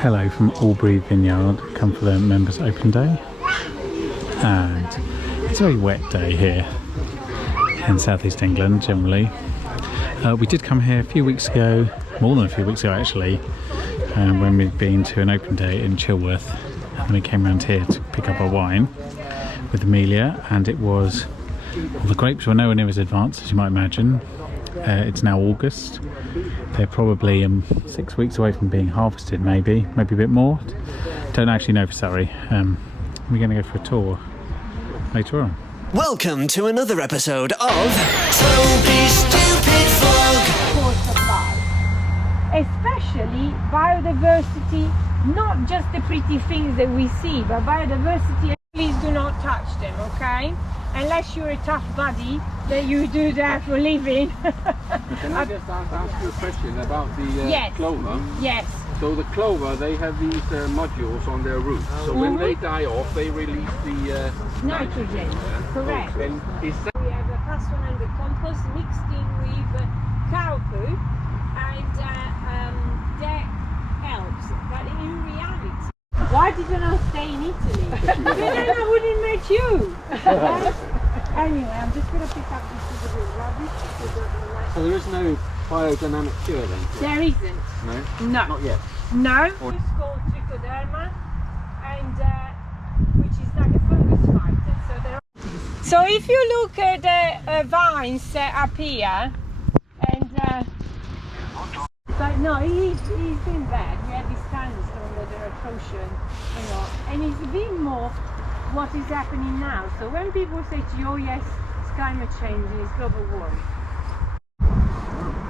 Hello from Aldbury Vineyard, come for the members open day, and it's a very wet day here in southeast England generally. We did come here a few weeks ago, more than a few weeks ago actually, when we'd been to an open day in Chilworth, and we came around here to pick up our wine with Amelia, and it was, well, the grapes were nowhere near as advanced as you might imagine. It's now August. They're probably 6 weeks away from being harvested, maybe a bit more. Don't actually know for Surrey. We're going to go for a tour later on. Welcome to another episode of Toby's Stupid Vlog. Especially biodiversity, not just the pretty things that we see, but biodiversity. Please do not touch them, okay? Unless you're a tough buddy that you do that for a living. Can I just ask you a question about the clover? Yes. So the clover, they have these modules on their roots. So when they die off, they release the nitrogen. Correct. And is that... We have a pasture and the compost mixed in with cow poo, and that helps. But in reality, why did you not stay in Italy? Then I wouldn't meet you. Anyway, I'm just going to pick up this piece of rubbish. So there is no biodynamic cure then? There isn't. No? No. Not yet? No. It's called trichoderma, and which is like a fungus fighter. So if you look at the vines up here, and but no, he's been bad. We had these sandstorm that are atrocious, you know, and it's a bit more what is happening now. So when people say to you, oh yes, it's climate change and it's global warming,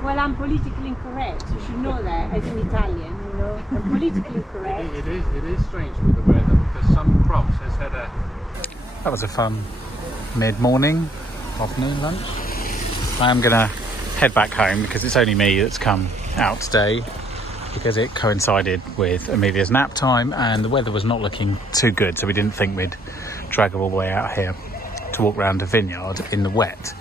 well, I'm politically incorrect. You should know that as an Italian, you know. I'm politically incorrect. It is strange with the weather, because some crops has had a... That was a fun mid-morning, afternoon lunch. I'm gonna head back home because it's only me that's come out today, because it coincided with Amelia's nap time and the weather was not looking too good, so we didn't think we'd drag her all the way out here to walk around a vineyard in the wet.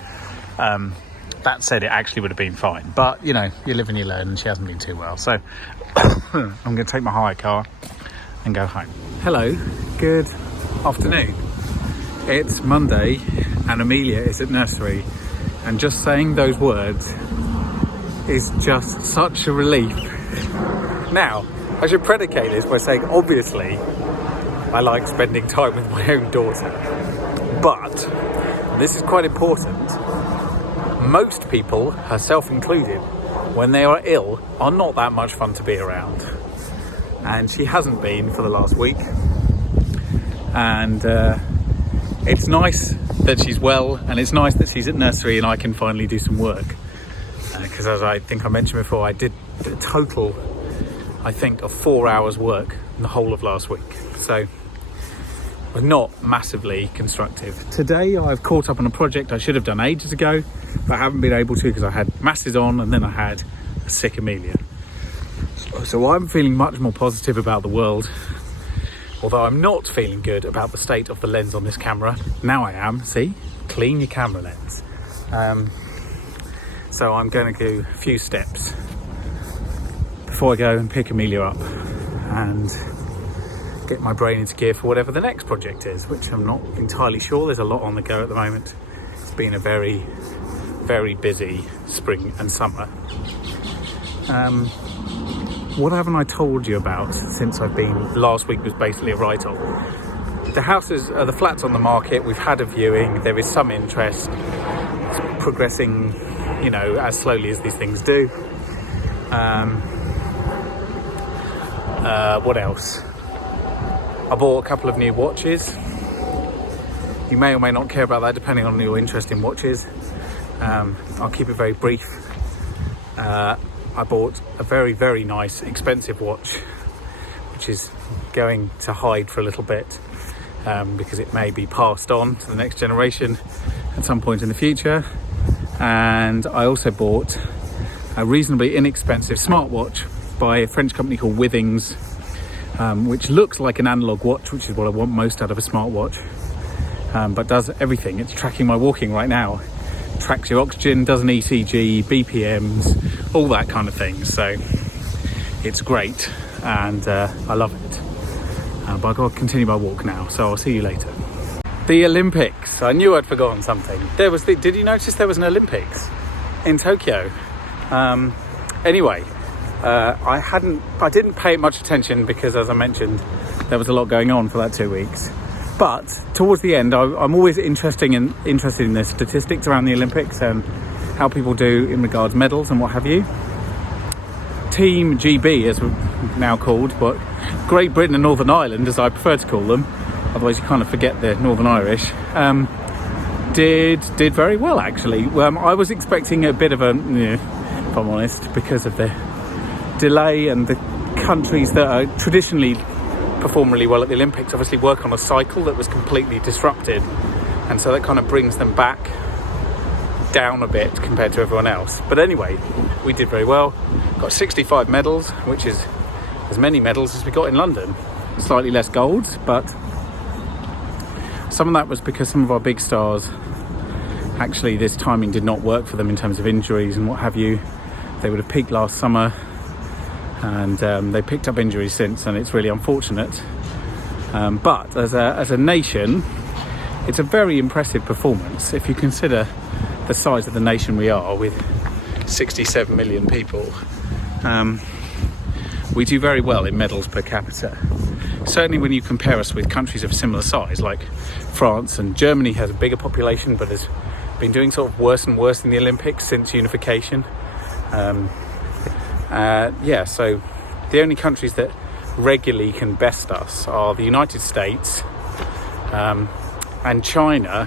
That said, it actually would have been fine, but you know, you live and you learn, and she hasn't been too well, so I'm going to take my hire car and go home. Hello, good afternoon. It's Monday and Amelia is at nursery, and just saying those words is just such a relief. Now, I should predicate this by saying, obviously, I like spending time with my own daughter, but this is quite important. Most people, herself included, when they are ill, are not that much fun to be around. And she hasn't been for the last week. And it's nice that she's well, and it's nice that she's at nursery and I can finally do some work. Because as I think I mentioned before, I did a total, I think, of 4 hours work in the whole of last week. So it was not massively constructive. Today I've caught up on a project I should have done ages ago, but I haven't been able to because I had masses on and then I had a sick Amelia. So I'm feeling much more positive about the world, although I'm not feeling good about the state of the lens on this camera. Now I am. See? Clean your camera lens. So I'm going to do a few steps before I go and pick Amelia up and get my brain into gear for whatever the next project is, which I'm not entirely sure. There's a lot on the go at the moment. It's been a very, very busy spring and summer. What haven't I told you about since I've been? Last week was basically a write-off. The houses, the flats on the market, we've had a viewing, there is some interest. It's progressing, you know, as slowly as these things do. What else? I bought a couple of new watches. You may or may not care about that depending on your interest in watches. I'll keep it very brief. I bought a very, very nice, expensive watch, which is going to hide for a little bit because it may be passed on to the next generation at some point in the future. And I also bought a reasonably inexpensive smartwatch by a French company called Withings, which looks like an analog watch, which is what I want most out of a smartwatch, but does everything. It's tracking my walking right now. Tracks your oxygen, does an ECG, BPMs, all that kind of thing. So it's great. and I love it. But I've got to continue my walk now, so I'll see you later. The Olympics. I knew I'd forgotten something. Did you notice there was an Olympics in Tokyo? Anyway, I didn't pay much attention because, as I mentioned, there was a lot going on for that 2 weeks. But towards the end, I'm always interested in the statistics around the Olympics and how people do in regards medals and what have you. Team GB, as we're now called, but Great Britain and Northern Ireland, as I prefer to call them, otherwise you kind of forget the Northern Irish, did very well, actually. I was expecting a bit of a, if I'm honest, because of the delay, and the countries that are traditionally perform really well at the Olympics obviously work on a cycle that was completely disrupted, and so that kind of brings them back down a bit compared to everyone else. But anyway, we did very well, got 65 medals, which is as many medals as we got in London. Slightly less golds, but some of that was because some of our big stars, actually this timing did not work for them in terms of injuries and what have you. They would have peaked last summer, and they picked up injuries since, and it's really unfortunate. But as a nation, it's a very impressive performance if you consider the size of the nation we are, with 67 million people. We do very well in medals per capita. Certainly when you compare us with countries of similar size, like France, and Germany has a bigger population but has been doing sort of worse and worse in the Olympics since unification. So the only countries that regularly can best us are the United States and China,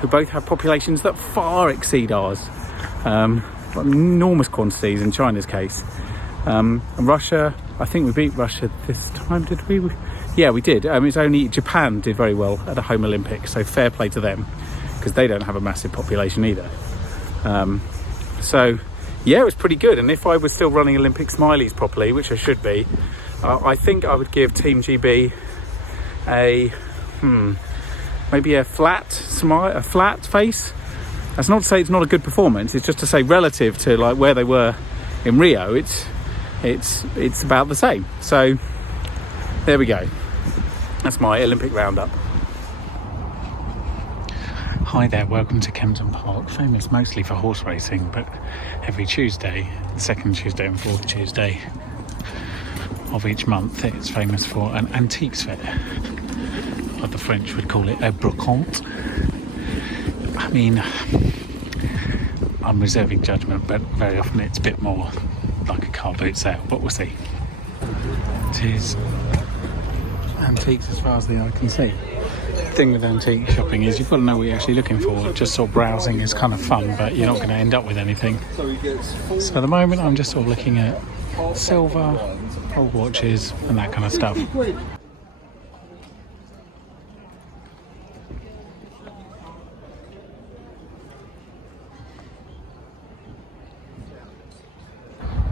who both have populations that far exceed ours, enormous quantities in China's case. And Russia, I think we beat Russia this time, did we? Yeah, we did. It's only Japan did very well at a home Olympics, so fair play to them, because they don't have a massive population either. So yeah, it was pretty good. And if I was still running Olympic smileys properly, which I should be, I think I would give Team GB maybe a flat smile, a flat face. That's not to say it's not a good performance, it's just to say relative to like where they were in Rio, it's about the same. So there we go. That's my Olympic roundup. Hi there, welcome to Kempton Park, famous mostly for horse racing, but every Tuesday, the second Tuesday and fourth Tuesday of each month, it's famous for an antiques fair. What the French would call it a brocante. I mean, I'm reserving judgment, but very often it's a bit more like a car boot sale, but we'll see. It is antiques as far as the eye can see. The thing with antique shopping is you've got to know what you're actually looking for. Just sort of browsing is kind of fun, but you're not going to end up with anything. So at the moment I'm just sort of looking at silver, old watches and that kind of stuff.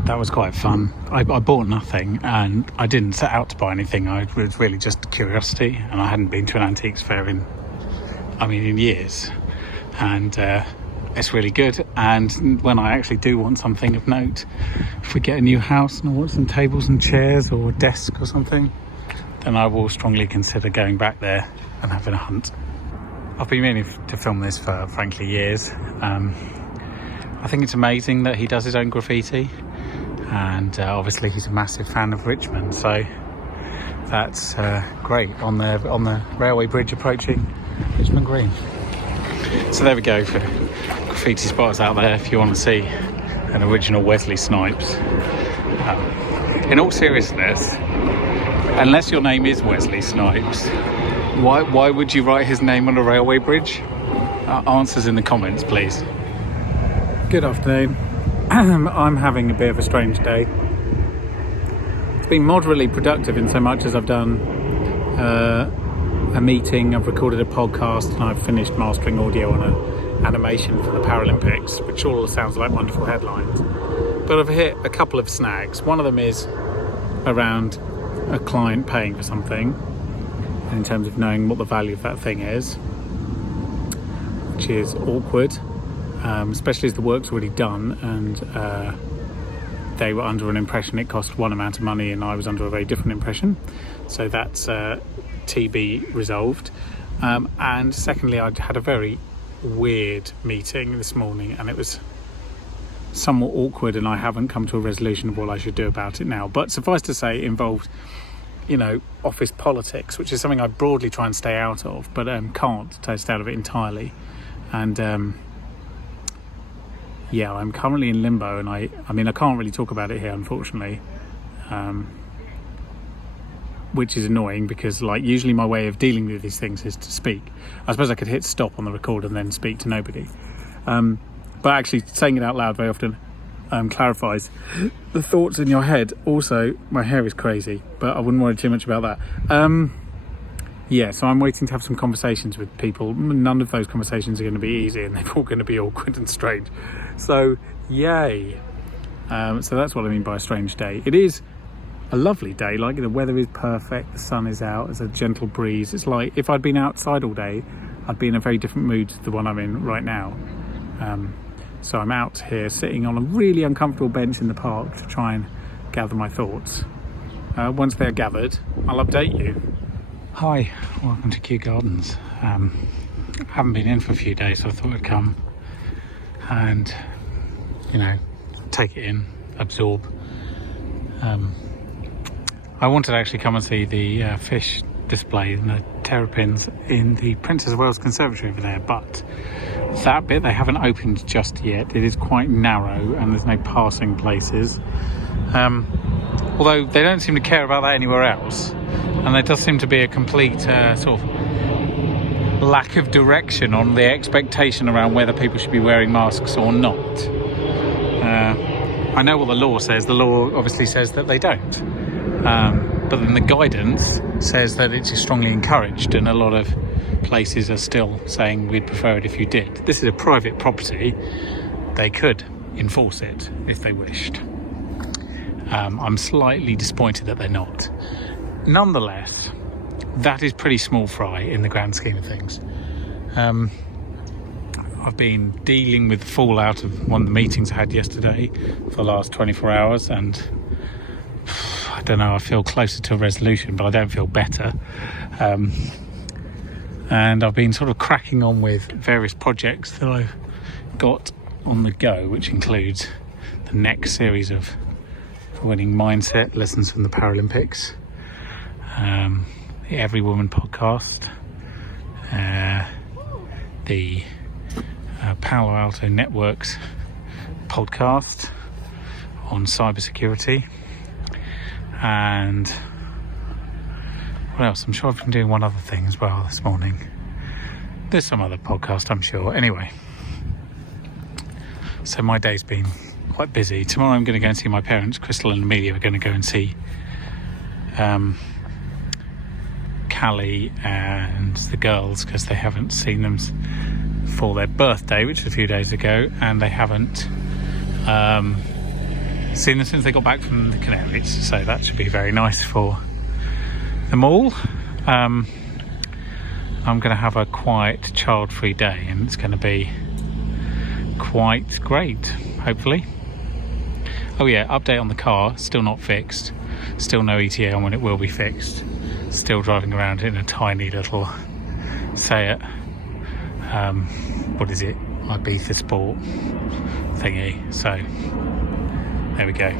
That was quite fun. I bought nothing, and I didn't set out to buy anything. It was really just curiosity, and I hadn't been to an antiques fair in years. And it's really good. And when I actually do want something of note, if we get a new house and I want some tables and chairs or a desk or something, then I will strongly consider going back there and having a hunt. I've been meaning to film this for, frankly, years. I think it's amazing that he does his own graffiti. And obviously he's a massive fan of Richmond, so that's great on the railway bridge approaching Richmond Green. So there we go for graffiti spots out there if you want to see an original Wesley Snipes. In all seriousness, unless your name is Wesley Snipes, why would you write his name on a railway bridge? Answers in the comments, please. Good afternoon. I'm having a bit of a strange day. It's been moderately productive in so much as I've done a meeting, I've recorded a podcast, and I've finished mastering audio on an animation for the Paralympics, which all sounds like wonderful headlines. But I've hit a couple of snags. One of them is around a client paying for something, in terms of knowing what the value of that thing is, which is awkward. Especially as the work's already done, and they were under an impression it cost one amount of money and I was under a very different impression. So that's TB resolved. And secondly, I had a very weird meeting this morning and it was somewhat awkward, and I haven't come to a resolution of what I should do about it now. But suffice to say, it involved, office politics, which is something I broadly try and stay out of, but can't stay out of it entirely. And I'm currently in limbo, and I can't really talk about it here, unfortunately, which is annoying because usually my way of dealing with these things is to speak. I suppose I could hit stop on the record and then speak to nobody. But actually saying it out loud very often clarifies the thoughts in your head. Also, my hair is crazy, but I wouldn't worry too much about that. So I'm waiting to have some conversations with people. None of those conversations are going to be easy, and they're all going to be awkward and strange. So, yay. So that's what I mean by a strange day. It is a lovely day. The weather is perfect, the sun is out, there's a gentle breeze. It's like if I'd been outside all day, I'd be in a very different mood to the one I'm in right now. So I'm out here sitting on a really uncomfortable bench in the park to try and gather my thoughts. Once they're gathered, I'll update you. Hi, welcome to Kew Gardens. I haven't been in for a few days, so I thought I'd come and, take it in, absorb. I wanted to actually come and see the fish display and the terrapins in the Princess of Wales Conservatory over there, but that bit they haven't opened just yet. It is quite narrow and there's no passing places, although they don't seem to care about that anywhere else, and there does seem to be a complete sort of lack of direction on the expectation around whether people should be wearing masks or not. I know what the law says. The law obviously says that they don't, but then the guidance says that it's strongly encouraged, and a lot of places are still saying we'd prefer it if you did. This is a private property. They could enforce it if they wished. I'm slightly disappointed that they're not. Nonetheless, that is pretty small fry in the grand scheme of things. I've been dealing with the fallout of one of the meetings I had yesterday for the last 24 hours, and I don't know, I feel closer to a resolution, but I don't feel better. And I've been sort of cracking on with various projects that I've got on the go, which includes the next series of winning mindset lessons from the Paralympics, the Every Woman podcast, the Palo Alto Networks podcast on cybersecurity, and what else? I'm sure I've been doing one other thing as well this morning. There's some other podcast, I'm sure. Anyway, so my day's been quite busy. Tomorrow I'm going to go and see my parents. Crystal and Amelia are going to go and see Callie and the girls, because they haven't seen them for their birthday, which was a few days ago, and they haven't seen them since they got back from the Canaries, so that should be very nice for them all. I'm going to have a quiet, child-free day, and it's going to be quite great, hopefully. Oh yeah, update on the car, still not fixed, still no ETA on when it will be fixed, still driving around in a tiny little Seat, what is it, Ibiza Sport thingy, so there we go.